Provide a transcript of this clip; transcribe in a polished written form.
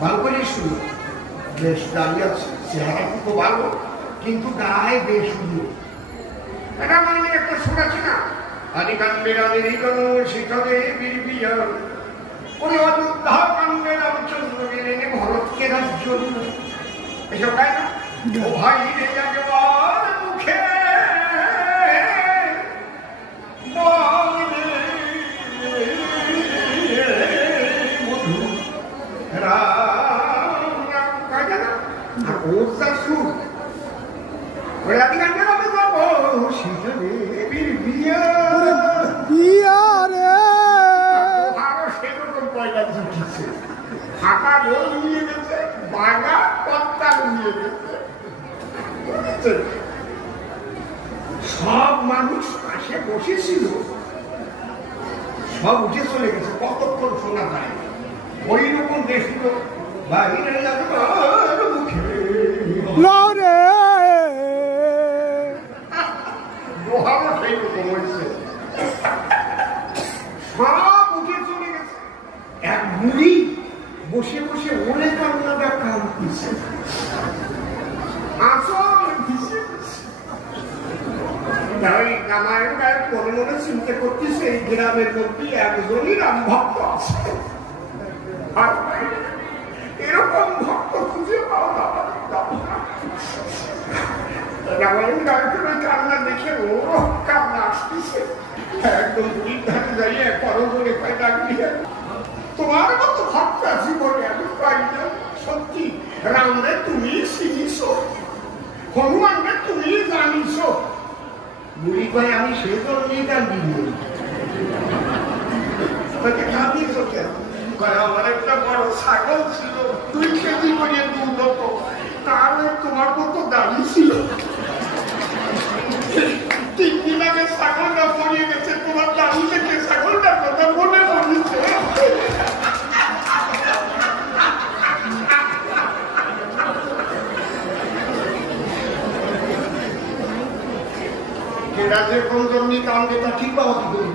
ভালো করে শুরু বেশ দাঁড়িয়ে আছে, চেহারা খুব ভালো, কিন্তু গায়ে বেশ এটা মানে একটা শোনাচ্ছি না, আদিকান্ডের আমেরিকান শিখরে বিরবিয়া ওই অযোধ্যা কাণ্ডের রামচন্দ্র গেলেন ভরতকে রাজ্য এসব তাই না? ও ভাই রে একবার মুখে মধু রাম রাম কাজ না আর ওর তার সুর ওই আদিকান্ডের আমি যাবো শিখরে বিরবিয়া ফাঁকা গোল নিয়ে গেছে, বাগা পত্তা নিয়ে গেছে, সব মানুষ পাশে বসেছিল, সব উঠে চলে গেছে, কতক্ষণ শোনা যায় ওই রকম দেখল বাইরে মুখে লোহারও সেই রকম হয়েছে, সব উঠে চলে গেছে। এক বুড়ি বসে বসে ওরে কান্নাটা কাঁদতেছে, আসল রামায়ণ গায়ে মনে মনে চিন্তা করতেছে এই গ্রামের মধ্যে একজনই রাম ভক্ত আছে, আর এরকম ভক্ত খুঁজে পাওয়া রামায়ণ গায়ে কান্না দেখে ওরও কান্না আসতেছে, একদম বুড়ির ধারে যাইয়ে পরজনে পায় ডাক দিয়ে তোমার মতো ভক্ত জীবনে আমি পাই না, সত্যি রামরে তুমি চিনিস, হনুমানরে তুমি জানিস, বুড়ি কয় আমি সেই জন্যই কান্দি কাঁদিস কেন? আমার একটা বড় ছাগল ছিল, 2 কেজি করে দুধ হতো, তার তোমার মতো দাঁড়ি ছিল, 3 দিন আগে ছাগলটা পড়িয়ে গেছে, তোমার দাঁড়ি থেকে ছাগলটার কথা মনে পড়েছে। রাজ্যের কোন জন্যই কারণে তা ঠিক পাওয়া কি করি